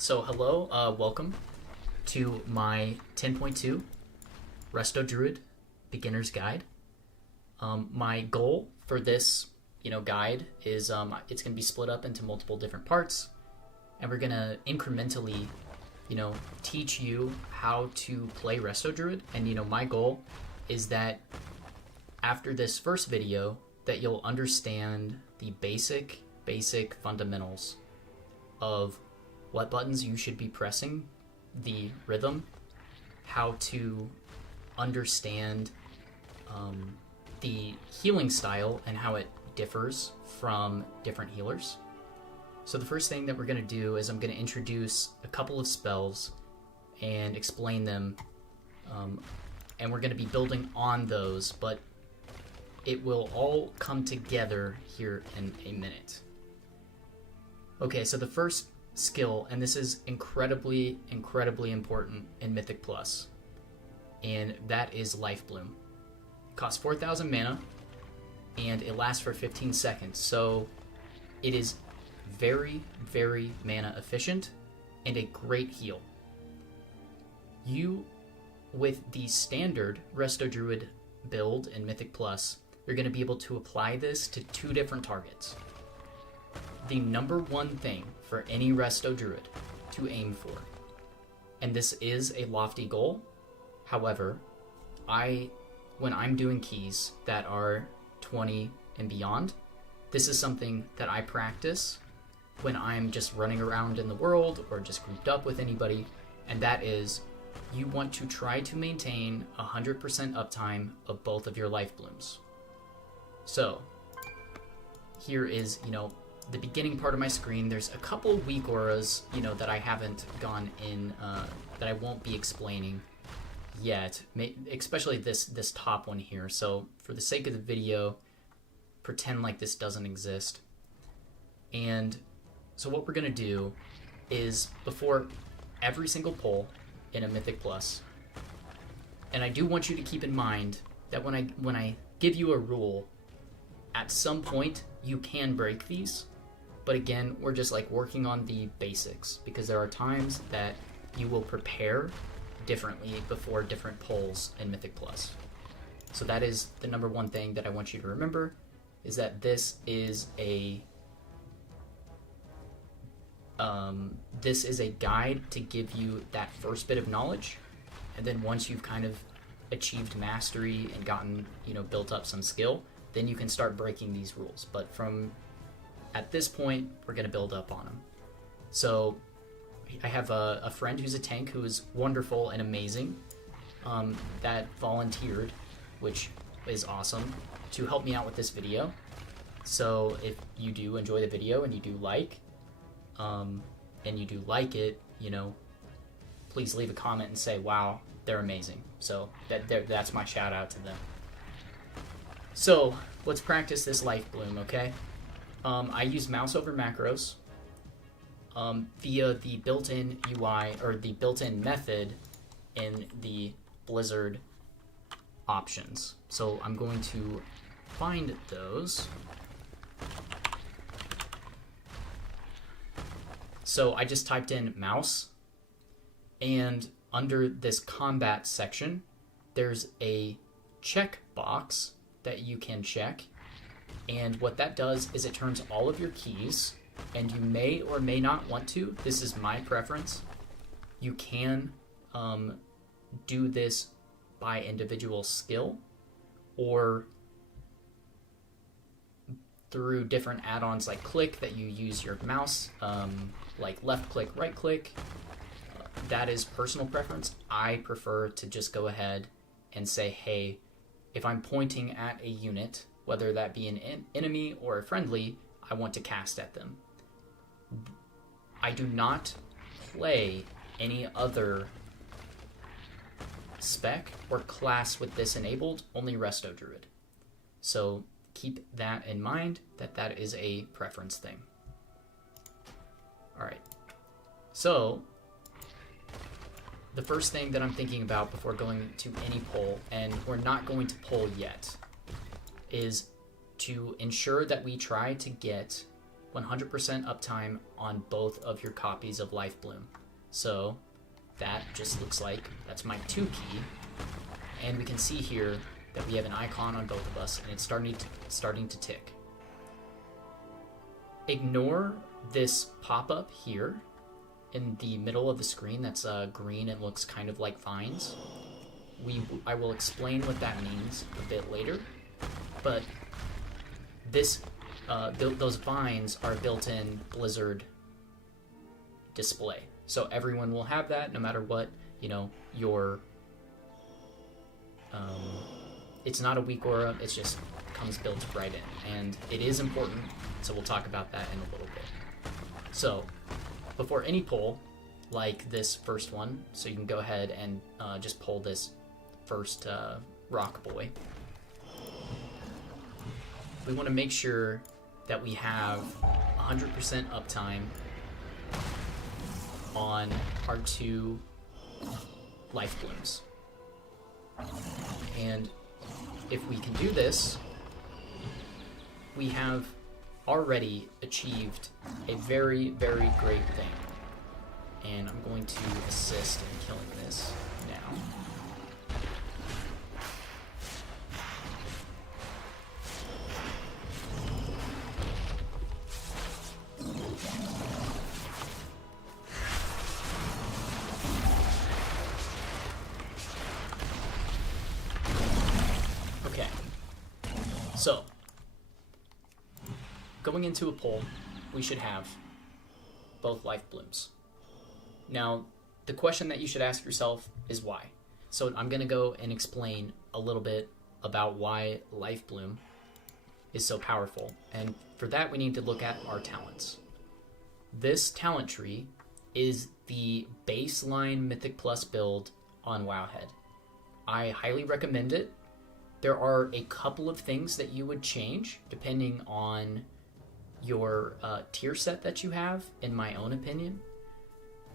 So hello, welcome to my 10.2 Resto Druid Beginner's Guide. My goal for this, guide is it's going to be split up into multiple different parts, and we're going to incrementally, teach you how to play Resto Druid. And my goal is that after this first video, that you'll understand the basic fundamentals of what buttons you should be pressing, the rhythm, how to understand the healing style and how it differs from different healers. So the first thing that we're going to do is I'm going to introduce a couple of spells and explain them, and we're going to be building on those, but it will all come together here in a minute. Okay, so the first skill, and this is incredibly important in Mythic Plus, and that is Lifebloom. It costs 4,000 mana, and it lasts for 15 seconds, so it is very mana efficient and a great heal. You, with the standard Resto Druid build in Mythic Plus, you're going to be able to apply this to two different targets. The number one thing for any Resto Druid to aim for, and this is a lofty goal, however, when I'm doing keys that are 20 and beyond, this is something that I practice when I'm just running around in the world or just grouped up with anybody, and that is, you want to try to maintain 100% uptime of both of your Lifeblooms. So here is, the beginning part of my screen. There's a couple weak auras, that I haven't gone in, that I won't be explaining yet, especially this top one here. So for the sake of the video, pretend like this doesn't exist. And so what we're gonna do is, before every single pull in a Mythic Plus, and I do want you to keep in mind that when I give you a rule, at some point you can break these. But again, we're just working on the basics, because there are times that you will prepare differently before different pulls in Mythic Plus. So that is the number one thing that I want you to remember, is that this is a guide to give you that first bit of knowledge, and then once you've kind of achieved mastery and gotten built up some skill, then you can start breaking these rules. But at this point, we're going to build up on them. So I have a friend who's a tank who is wonderful and amazing, that volunteered, which is awesome, to help me out with this video. So if you do enjoy the video and you do like it, please leave a comment and say, wow, they're amazing. So that's my shout out to them. So let's practice this Lifebloom, okay? I use Mouseover macros via the built-in UI, or the built-in method in the Blizzard options. So I'm going to find those. So I just typed in mouse, and under this combat section, there's a checkbox that you can check. And what that does is it turns all of your keys, and you may or may not want to, this is my preference, you can do this by individual skill, or through different add-ons like click that you use your mouse, like left click, right click. That is personal preference. I prefer to just go ahead and say, hey, if I'm pointing at a unit, whether that be an enemy or a friendly, I want to cast at them. I do not play any other spec or class with this enabled, only Resto Druid. So keep that in mind, that is a preference thing. Alright, so the first thing that I'm thinking about before going to any poll, and we're not going to poll yet, is to ensure that we try to get 100% uptime on both of your copies of Lifebloom. So that just looks like that's my 2 key, and we can see here that we have an icon on both of us, and it's starting to tick. Ignore this pop-up here in the middle of the screen that's green and looks kind of like vines. I will explain what that means a bit later, but this those vines are built-in Blizzard display, so everyone will have that no matter what, you know, your it's not a weak aura, it's just comes built right in, and it is important, so we'll talk about that in a little bit. So before any pull, like this first one, so you can go ahead and just pull this first rock boy, we want to make sure that we have 100% uptime on our 2 Lifeblooms. And if we can do this, we have already achieved a very, very great thing. And I'm going to assist in killing this now. Okay, so going into a pull, we should have both Lifeblooms. Now, the question that you should ask yourself is why. So I'm going to go and explain a little bit about why Lifebloom is so powerful. And for that, we need to look at our talents. This talent tree is the baseline Mythic Plus build on Wowhead. I highly recommend it. There are a couple of things that you would change depending on your tier set that you have, in my own opinion.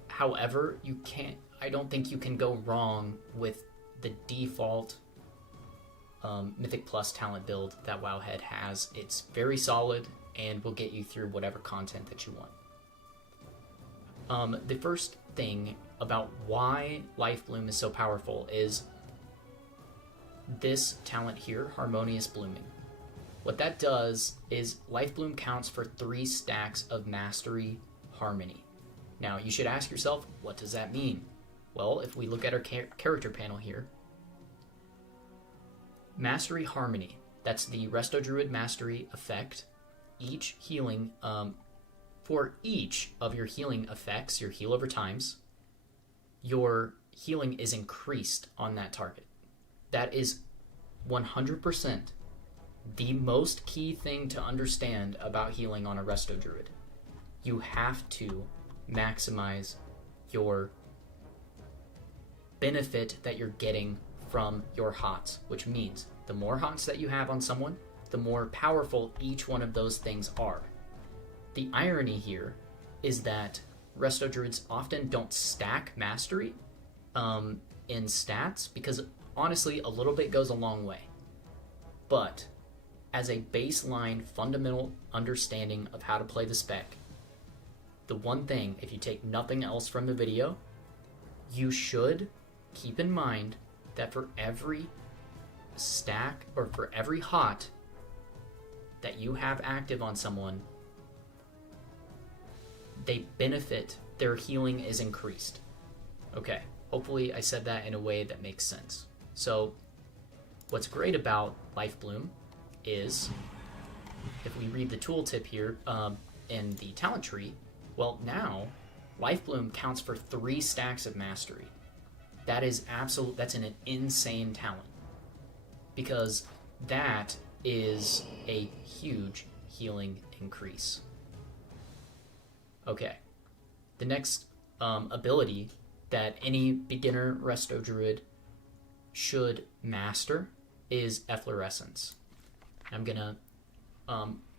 However, I don't think you can go wrong with the default Mythic Plus talent build that Wowhead has. It's very solid and will get you through whatever content that you want. The first thing about why Lifebloom is so powerful is this talent here, Harmonious Blooming. What that does is Lifebloom counts for 3 stacks of Mastery Harmony. Now, you should ask yourself, what does that mean? Well, if we look at our character panel here, Mastery Harmony, that's the Resto Druid Mastery effect. Each healing, for each of your healing effects, your heal over times, your healing is increased on that target. That is 100% the most key thing to understand about healing on a Resto Druid. You have to maximize your benefit that you're getting from your hots, which means the more hots that you have on someone, the more powerful each one of those things are. The irony here is that Resto Druids often don't stack mastery in stats, because honestly, a little bit goes a long way. But as a baseline fundamental understanding of how to play the spec, the one thing, if you take nothing else from the video, you should keep in mind that for every stack or for every hot that you have active on someone, they benefit, their healing is increased. Okay, hopefully I said that in a way that makes sense. So what's great about Lifebloom is, if we read the tooltip here in the talent tree, well, now Lifebloom counts for 3 stacks of mastery. That is that's an insane talent, because that is a huge healing increase. Okay, the next ability that any beginner Resto Druid should master is Efflorescence. I'm gonna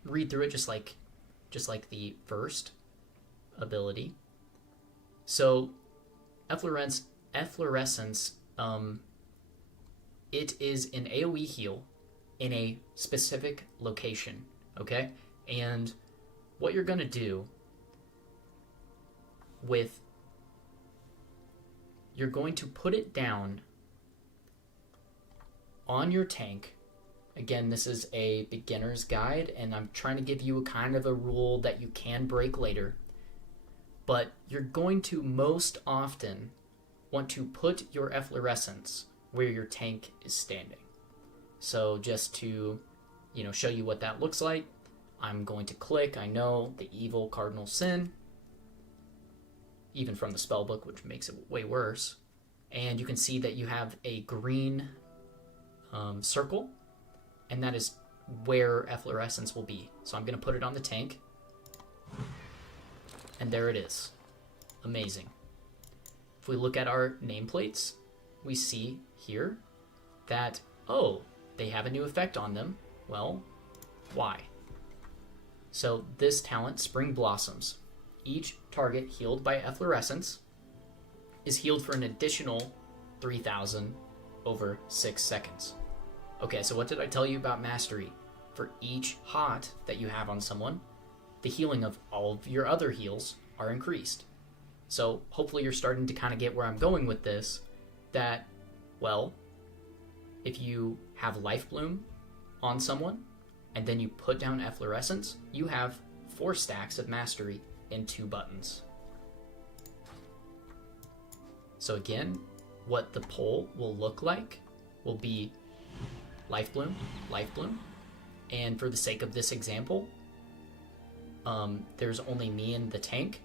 read through it just like the first ability. So Efflorescence, it is an AoE heal in a specific location, okay? And what you're going to do with, you're going to put it down on your tank. Again, this is a beginner's guide, and I'm trying to give you a kind of a rule that you can break later. But you're going to most often want to put your efflorescence where your tank is standing. So just to, show you what that looks like, I'm going to click, I know, the evil cardinal sin, even from the spellbook, which makes it way worse. And you can see that you have a green circle, and that is where efflorescence will be. So I'm going to put it on the tank, and there it is. Amazing. If we look at our nameplates, we see here that, oh, they have a new effect on them. Well, why? So this talent, Spring Blossoms. Each target healed by efflorescence is healed for an additional 3,000 over 6 seconds. Okay, so what did I tell you about mastery? For each hot that you have on someone, the healing of all of your other heals are increased. So hopefully you're starting to kind of get where I'm going with this, that, well, if you have Lifebloom on someone, and then you put down efflorescence, you have 4 stacks of mastery in 2 buttons. So again, what the poll will look like will be Lifebloom, Lifebloom, and for the sake of this example, there's only me and the tank.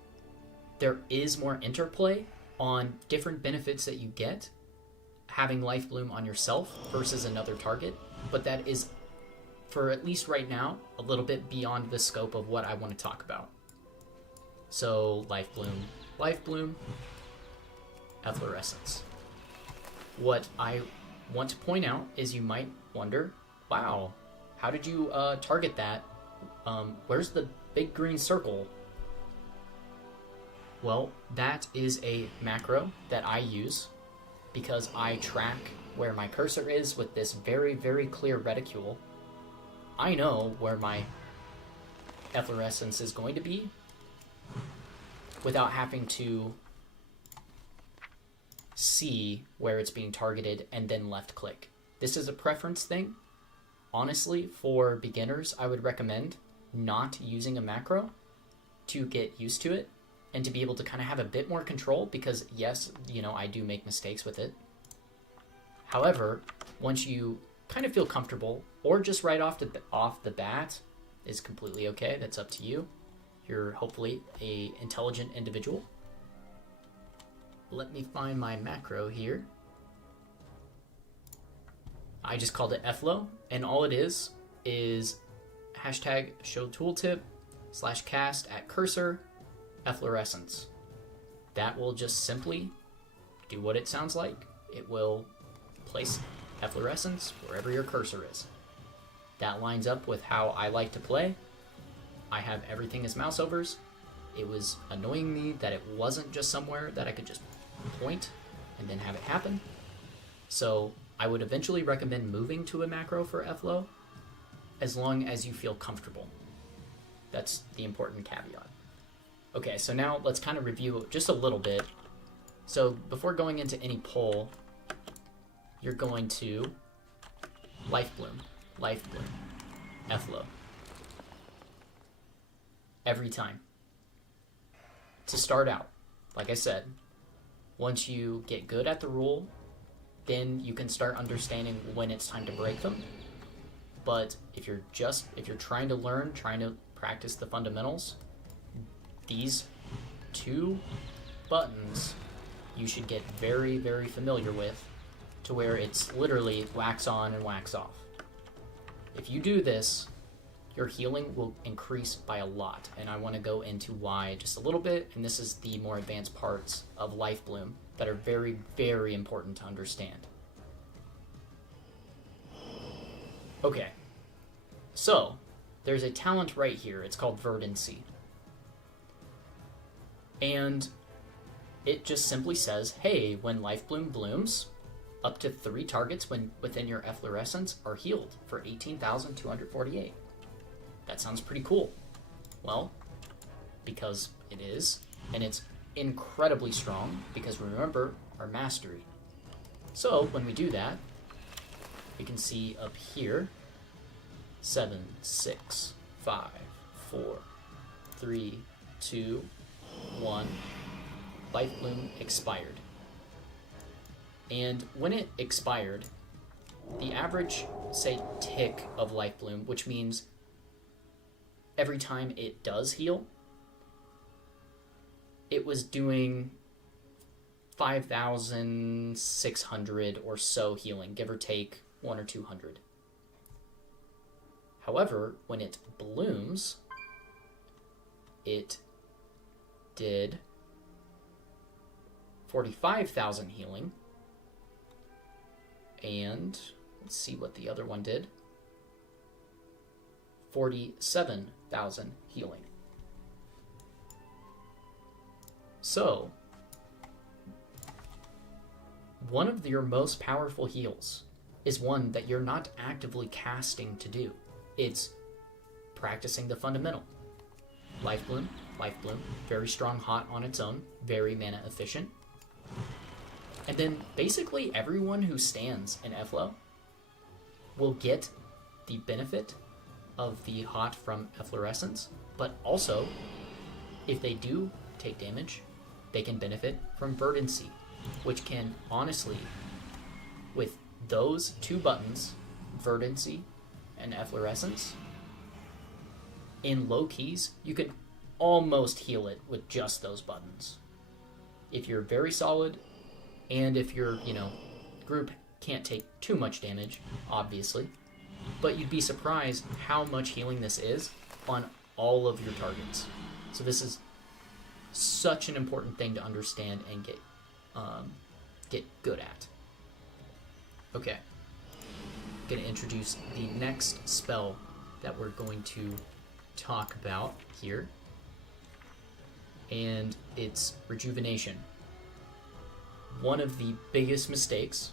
There is more interplay on different benefits that you get having Lifebloom on yourself versus another target, but that is, for at least right now, a little bit beyond the scope of what I want to talk about. So Lifebloom, Lifebloom, efflorescence. What I want to point out is you might wonder, wow, how did you target that? Where's the big green circle? Well, that is a macro that I use because I track where my cursor is with this very, very clear reticule. I know where my efflorescence is going to be without having to see where it's being targeted and then left click. This is a preference thing. Honestly, for beginners, I would recommend not using a macro to get used to it and to be able to kind of have a bit more control because, yes, I do make mistakes with it. However, once you kind of feel comfortable, or just right off the bat is completely okay. That's up to you. You're hopefully a intelligent individual. Let me find my macro here. I just called it Efflo, and all it is hashtag show tooltip / cast at cursor efflorescence. That will just simply do what it sounds like. It will place efflorescence wherever your cursor is. That lines up with how I like to play. I have everything as Mouseovers. It was annoying me that it wasn't just somewhere that I could just point and then have it happen. So I would eventually recommend moving to a macro for Efflo as long as you feel comfortable. That's the important caveat. Okay, so now let's kind of review just a little bit. So before going into any poll, you're going to Lifebloom, Lifebloom, Efflo. Every time. To start out, like I said, once you get good at the rule, then you can start understanding when it's time to break them. But if you're trying to learn, trying to practice the fundamentals, these 2 buttons you should get very, very familiar with, to where it's literally wax on and wax off. If you do this, your healing will increase by a lot, and I want to go into why just a little bit, and this is the more advanced parts of Lifebloom that are very, very important to understand. Okay, so there's a talent right here. It's called Verdancy. And it just simply says, hey, when Lifebloom blooms, up to 3 targets within your efflorescence are healed for 18,248. That sounds pretty cool. Well, because it is, and it's incredibly strong because remember our mastery. So when we do that, we can see up here 7, 6, 5, 4, 3, 2, 1. Lifebloom expired. And when it expired, the average, say, tick of Lifebloom, which means every time it does heal, it was doing 5,600 or so healing, give or take 1 or 200. However, when it blooms, it did 45,000 healing, and let's see what the other one did. 47,000 healing. So, one of your most powerful heals is one that you're not actively casting to do. It's practicing the fundamental. Lifebloom, very strong hot on its own, very mana efficient. And then basically everyone who stands in Efflo will get the benefit of the hot from efflorescence, but also if they do take damage, they can benefit from Verdancy, which can honestly, with those two buttons, Verdancy and efflorescence, in low keys, you could almost heal it with just those buttons. If you're very solid, and if your, group can't take too much damage, obviously, but you'd be surprised how much healing this is on all of your targets. So this is such an important thing to understand and get good at. Okay, I'm going to introduce the next spell that we're going to talk about here, and it's Rejuvenation. One of the biggest mistakes,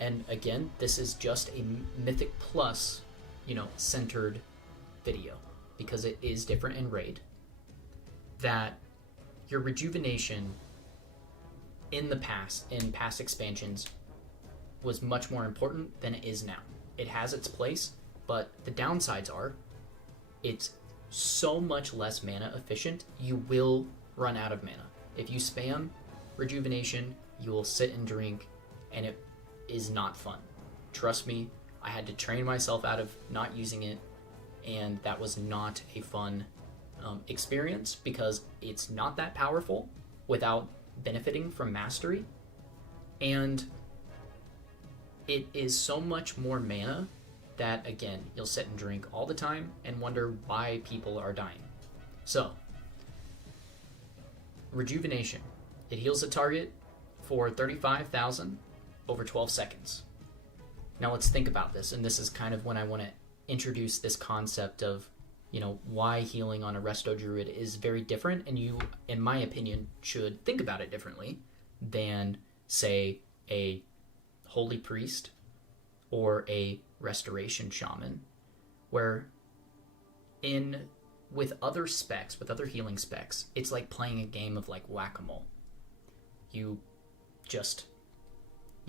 and again, this is just a Mythic Plus, centered video, because it is different in Raid, that your Rejuvenation in past expansions, was much more important than it is now. It has its place, but the downsides are, it's so much less mana efficient, you will run out of mana. If you spam Rejuvenation, you will sit and drink, and it is not fun. Trust me, I had to train myself out of not using it, and that was not a fun experience, because it's not that powerful without benefiting from mastery, and it is so much more mana that, again, you'll sit and drink all the time and wonder why people are dying. So, Rejuvenation. It heals a target for 35,000 over 12 seconds. Now let's think about this, and this is kind of when I want to introduce this concept of, why healing on a Resto Druid is very different, and you, in my opinion, should think about it differently than, say, a Holy Priest or a Restoration Shaman, where with other healing specs, it's like playing a game of like whack-a-mole. You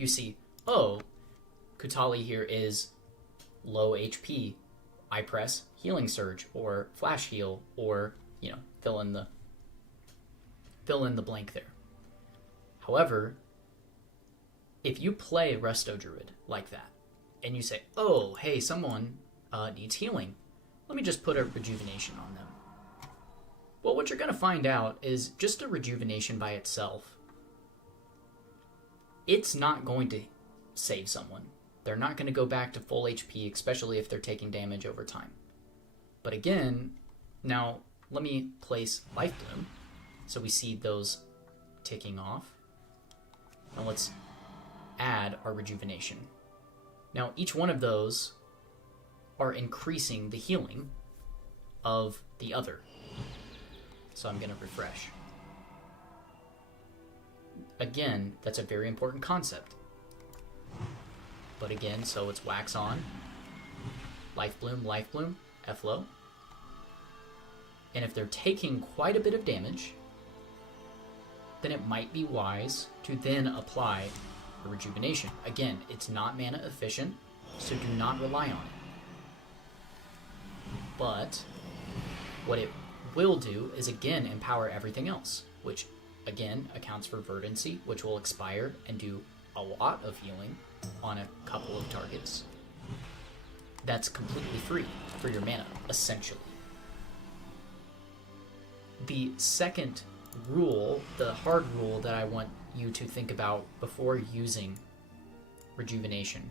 see, oh, Kutali here is low HP. I press Healing Surge or Flash Heal, or fill in the blank there. However, if you play Resto Druid like that, and you say, oh, hey, someone needs healing, let me just put a Rejuvenation on them. Well, what you're going to find out is just a Rejuvenation by itself, it's not going to save someone. They're not going to go back to full HP, especially if they're taking damage over time. But again, now let me place Lifebloom, so we see those ticking off. Now let's add our Rejuvenation. Now each one of those are increasing the healing of the other. So I'm going to refresh. Again, that's a very important concept. But again, so it's wax on, Lifebloom, Efflo. And if they're taking quite a bit of damage, then it might be wise to then apply a Rejuvenation. Again, it's not mana efficient, so do not rely on it. But what it will do is, again, empower everything else, which, again, accounts for Verdancy, which will expire and do a lot of healing on a couple of targets. That's completely free for your mana, essentially. The second rule, the hard rule that I want you to think about before using Rejuvenation,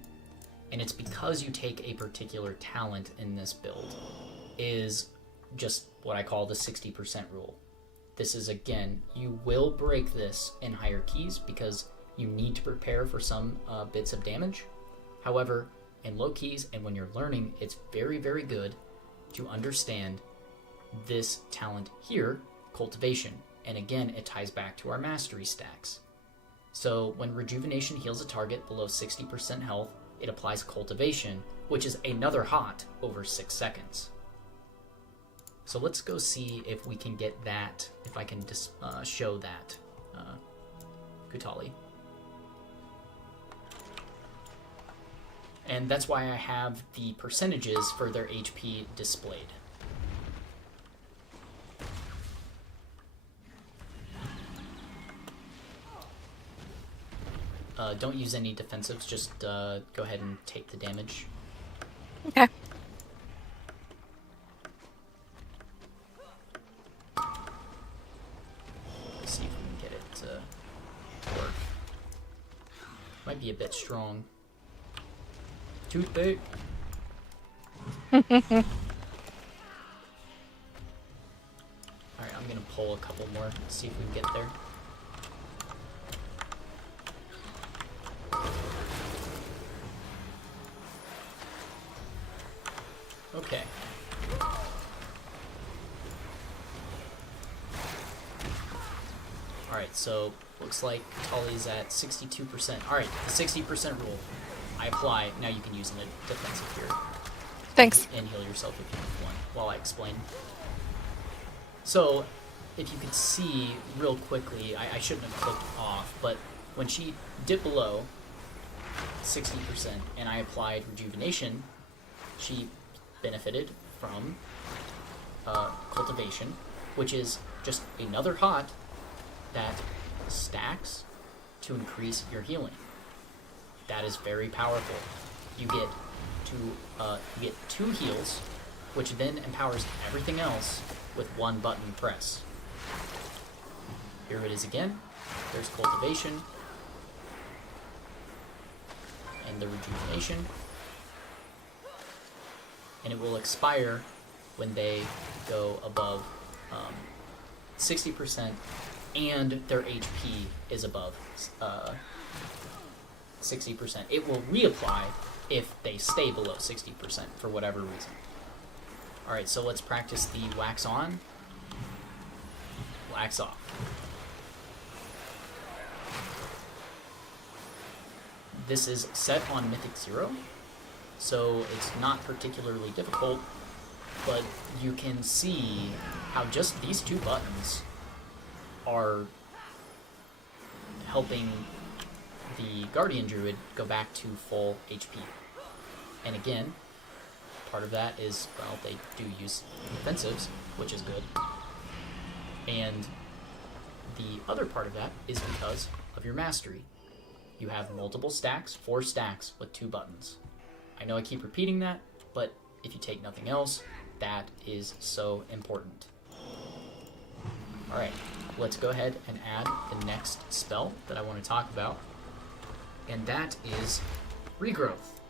and it's because you take a particular talent in this build, is just what I call the 60% rule. This is, again, you will break this in higher keys because you need to prepare for some bits of damage. However, in low keys and when you're learning, it's very, very good to understand this talent here, Cultivation. And again, it ties back to our mastery stacks. So when Rejuvenation heals a target below 60% health, it applies Cultivation, which is another hot over 6 seconds. So let's go see if we can get that, if I can just show that, Kutali. And that's why I have the percentages for their HP displayed. Don't use any defensives, just go ahead and take the damage. Okay. Let's see if we can get it to work. Might be a bit strong. Too thick. Alright, I'm gonna pull a couple more, see if we can get there. Okay. Alright, so looks like Tully's at 62%. Alright, the 60% rule. I apply. Now you can use the defensive here. Thanks. And heal yourself if you want while I explain. So, if you could see real quickly, I shouldn't have clicked off, but when she dipped below 60% and I applied Rejuvenation, she benefited from Cultivation, which is just another hot that stacks to increase your healing. That is very powerful. You get two heals, which then empowers everything else with one button press. Here it is again. There's Cultivation and the Rejuvenation. And it will expire when they go above 60% and their HP is above 60%. It will reapply if they stay below 60% for whatever reason. Alright, so let's practice the wax on, wax off. This is set on Mythic 0, so it's not particularly difficult, but you can see how just these two buttons are helping the Guardian Druid go back to full HP. And again, part of that is, well, they do use defensives, which is good. And the other part of that is because of your mastery. You have multiple stacks, 4 stacks with 2 buttons. I know I keep repeating that, but if you take nothing else, that is so important. Alright, let's go ahead and add the next spell that I want to talk about. And that is Regrowth.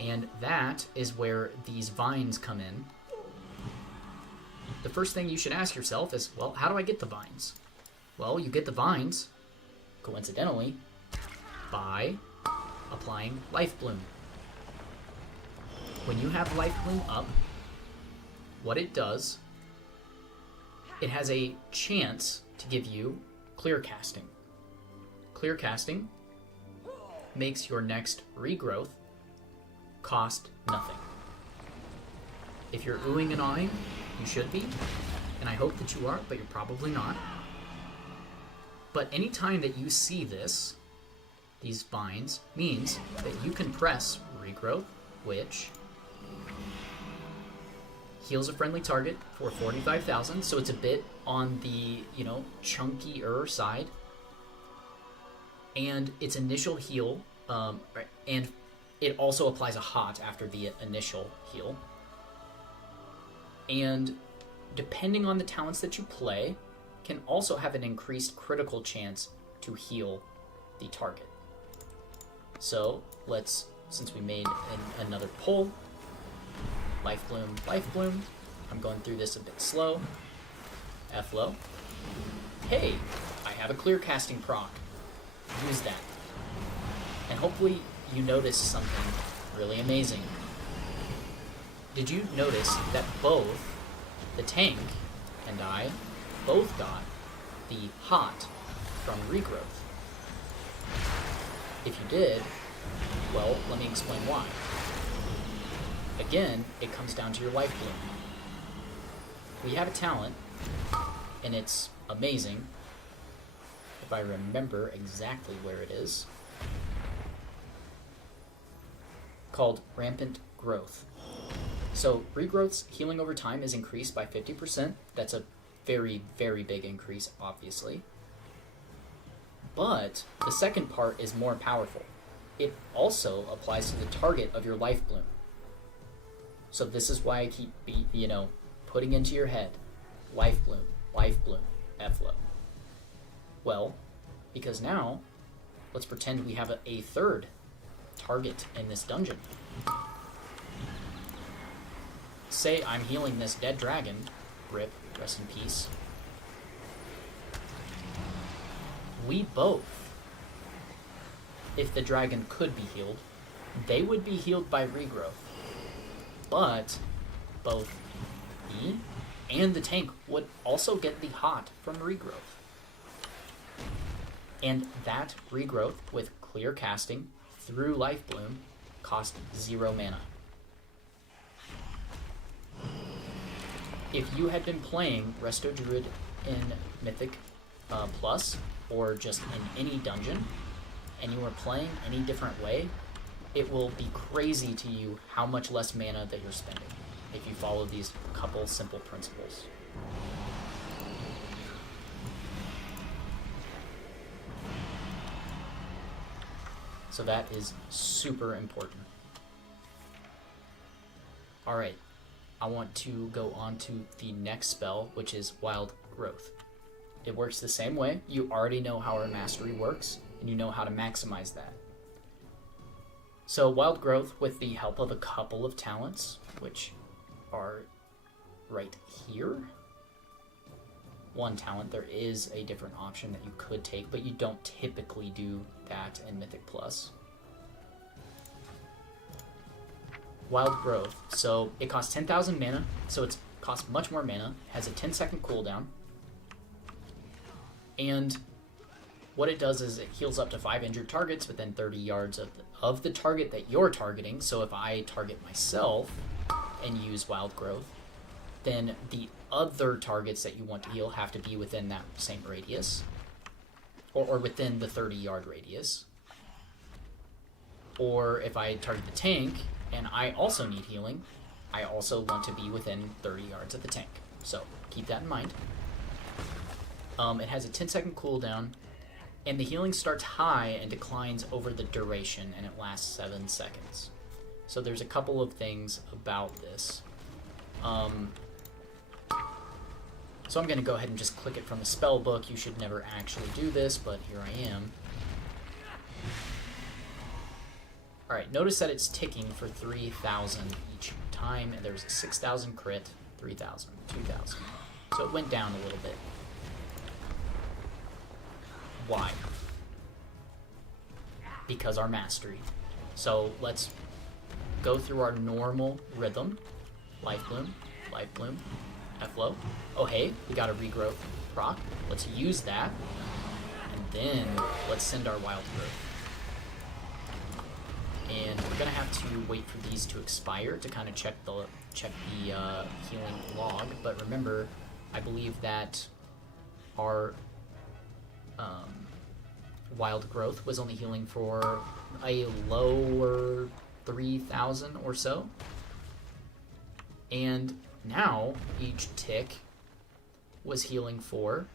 And that is where these vines come in. The first thing you should ask yourself is, well, how do I get the vines? Well, you get the vines, coincidentally, by applying Lifebloom. When you have Lifebloom up, what it does, it has a chance to give you clear casting. Clear casting makes your next Regrowth cost nothing. If you're oohing and ahhing You should be, and I hope that you are, but you're probably not. But anytime that you see this, these vines, means that you can press Regrowth, which heals a friendly target for 45,000, so it's a bit on the, chunkier side. And its initial heal, and it also applies a hot after the initial heal. And depending on the talents that you play, can also have an increased critical chance to heal the target. So let's, since we made another pull, Lifebloom. I'm going through this a bit slow. Efflo. Hey, I have a clear casting proc. Use that. And hopefully you notice something really amazing. Did you notice that both the tank and I both got the hot from Regrowth? If you did, well, let me explain why. Again, it comes down to your Lifebloom. We have a talent, and it's amazing, if I remember exactly where it is, called Rampant Growth. So Regrowth's healing over time is increased by 50%. That's a very, very big increase, obviously. But the second part is more powerful. It also applies to the target of your Lifebloom. So this is why I keep, putting into your head, Lifebloom, Efflo. Well, because now, let's pretend we have a third target in this dungeon. Say I'm healing this dead dragon. Rip, rest in peace. We both, if the dragon could be healed, they would be healed by Regrowth. But both me and the tank would also get the hot from Regrowth. And that Regrowth with clear casting through Lifebloom cost 0 mana. If you had been playing Resto Druid in Mythic Plus, or just in any dungeon, and you were playing any different way, it will be crazy to you how much less mana that you're spending if you follow these couple simple principles. So that is super important. Alright, I want to go on to the next spell, which is Wild Growth. It works the same way. You already know how our mastery works, and you know how to maximize that. So Wild Growth, with the help of a couple of talents, which are right here. One talent, there is a different option that you could take, but you don't typically do that in Mythic Plus. Wild Growth, so it costs 10,000 mana, so it costs much more mana, has a 10-second cooldown, and what it does is it heals up to 5 injured targets within 30 yards of the target that you're targeting. So if I target myself and use Wild Growth, then the other targets that you want to heal have to be within that same radius, or within the 30-yard radius. Or if I target the tank and I also need healing, I also want to be within 30 yards of the tank. So keep that in mind. It has a 10-second cooldown, and the healing starts high and declines over the duration, and it lasts 7 seconds. So there's a couple of things about this. So I'm going to go ahead and just click it from the spell book. You should never actually do this, but here I am. Alright, notice that it's ticking for 3,000 each time, and there's a 6,000 crit, 3,000, 2,000. So it went down a little bit. Why? Because our mastery. So let's go through our normal rhythm. Lifebloom, Efflo. Oh hey, we got a Regrowth proc. Let's use that. And then let's send our Wild Growth. and we're gonna have to wait for these to expire to kind of check the healing log. But remember, I believe that our Wild Growth was only healing for a lower 3,000 or so, and now each tick was healing for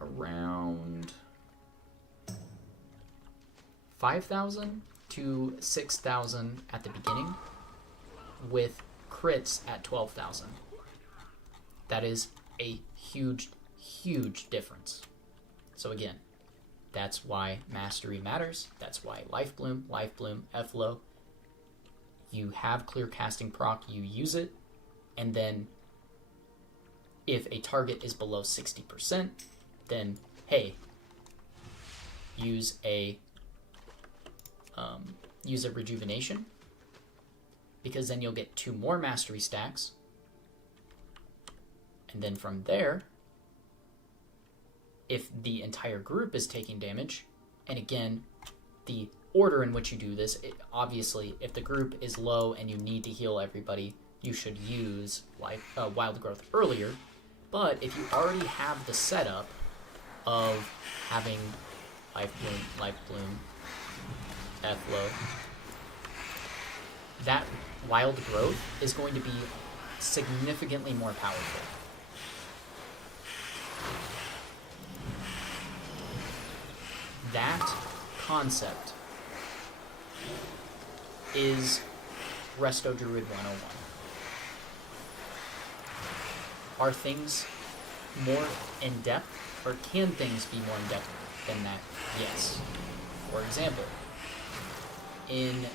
around 5,000 to 6,000 at the beginning, with crits at 12,000. That is a huge, huge difference. So again, that's why Mastery matters. That's why Lifebloom, Efflo, you have clear casting proc, you use it, and then if a target is below 60%, then hey, use a Rejuvenation, because then you'll get 2 more Mastery stacks, and then from there, if the entire group is taking damage, and again, the order in which you do this, obviously, if the group is low and you need to heal everybody, you should use Wild Growth earlier. But if you already have the setup of having Lifebloom, Efflo, that Wild Growth is going to be significantly more powerful. That concept is Resto Druid 101. Are things more in-depth, or can things be more in-depth than that? Yes. For example, in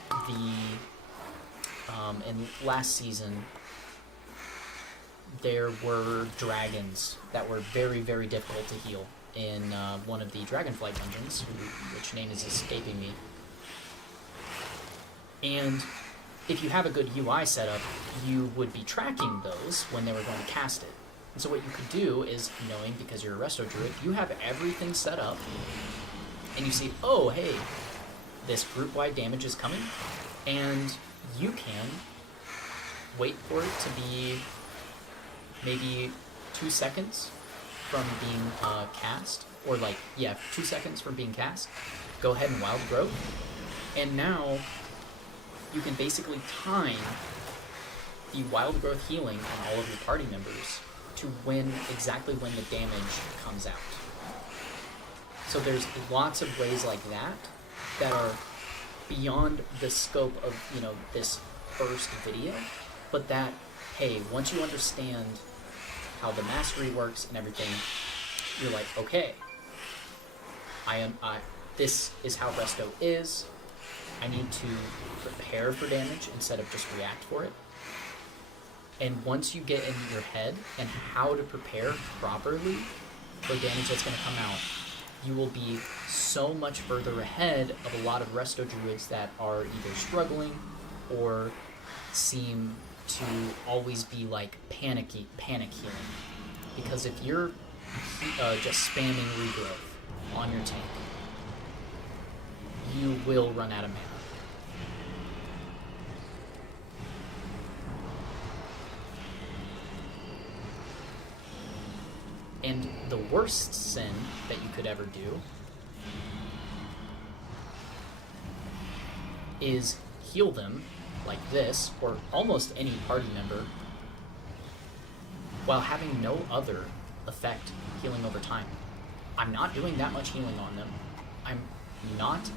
last season, there were dragons that were very, very difficult to heal in one of the Dragonflight dungeons, which name is escaping me. And if you have a good UI setup, you would be tracking those when they were going to cast it. And so what you could do is, knowing, because you're a Resto Druid, you have everything set up, and you see, oh, hey, this group-wide damage is coming, and you can wait for it to be maybe 2 seconds from being cast, or 2 seconds from being cast. Go ahead and Wild Growth, and now you can basically time the Wild Growth healing on all of your party members to exactly when the damage comes out. So there's lots of ways like that are beyond the scope of, this first video, but that, hey, once you understand how the mastery works and everything, you're like, okay, this is how Resto is. I need to prepare for damage instead of just react for it. And once you get in your head and how to prepare properly for damage that's going to come out, you will be so much further ahead of a lot of Resto Druids that are either struggling or seem to always be panic healing. Because if you're just spamming Regrowth on your tank, you will run out of mana. And the worst sin that you could ever do is heal them like this, or almost any party member, while having no other effect healing over time. I'm not doing that much healing on them. I'm not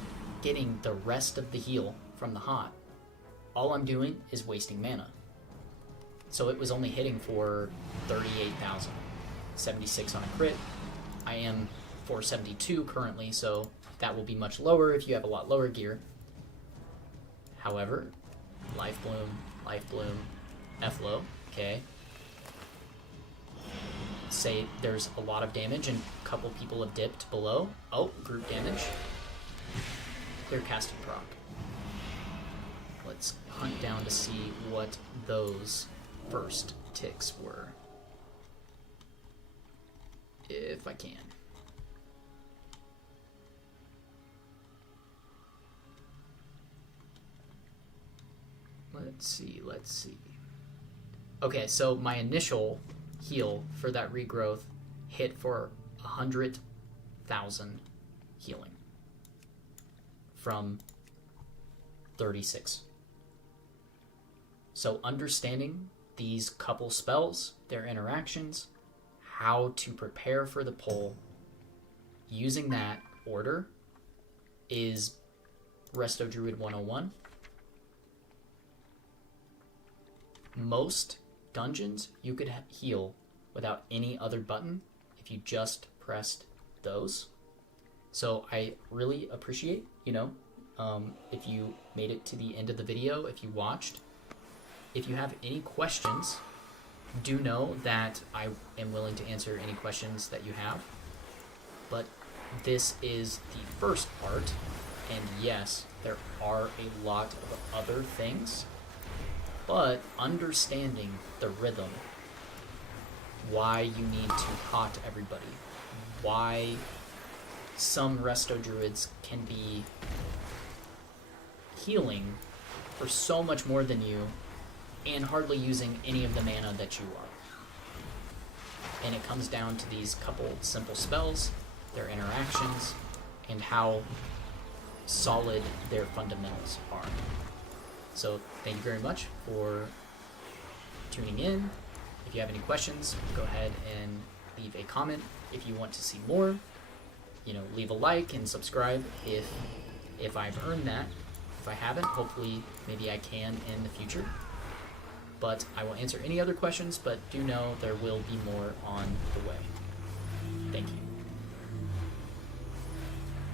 getting the rest of the heal from the hot. All I'm doing is wasting mana. So it was only hitting for 38,000. 76 on a crit. I am 472 currently, so that will be much lower if you have a lot lower gear. However, Lifebloom, Efflo, okay. Say there's a lot of damage and a couple people have dipped below. Oh, group damage. Clear casting proc. Let's hunt down to see what those first ticks were, if I can. Let's see. Okay, so my initial heal for that regrowth hit for 100,000 healing from 36. So understanding these couple spells, their interactions, how to prepare for the pull, using that order is Resto Druid 101. Most dungeons you could heal without any other button if you just pressed those. So I really appreciate, if you made it to the end of the video, if you watched. If you have any questions, do know that I am willing to answer any questions that you have. But this is the first part, and yes, there are a lot of other things, but understanding the rhythm, why you need to hot everybody, why some Resto Druids can be healing for so much more than you and hardly using any of the mana that you are. And it comes down to these couple simple spells, their interactions, and how solid their fundamentals are. So thank you very much for tuning in. If you have any questions, go ahead and leave a comment. If you want to see more, leave a like and subscribe if I've earned that. If I haven't, hopefully maybe I can in the future. But I will answer any other questions, but do know there will be more on the way.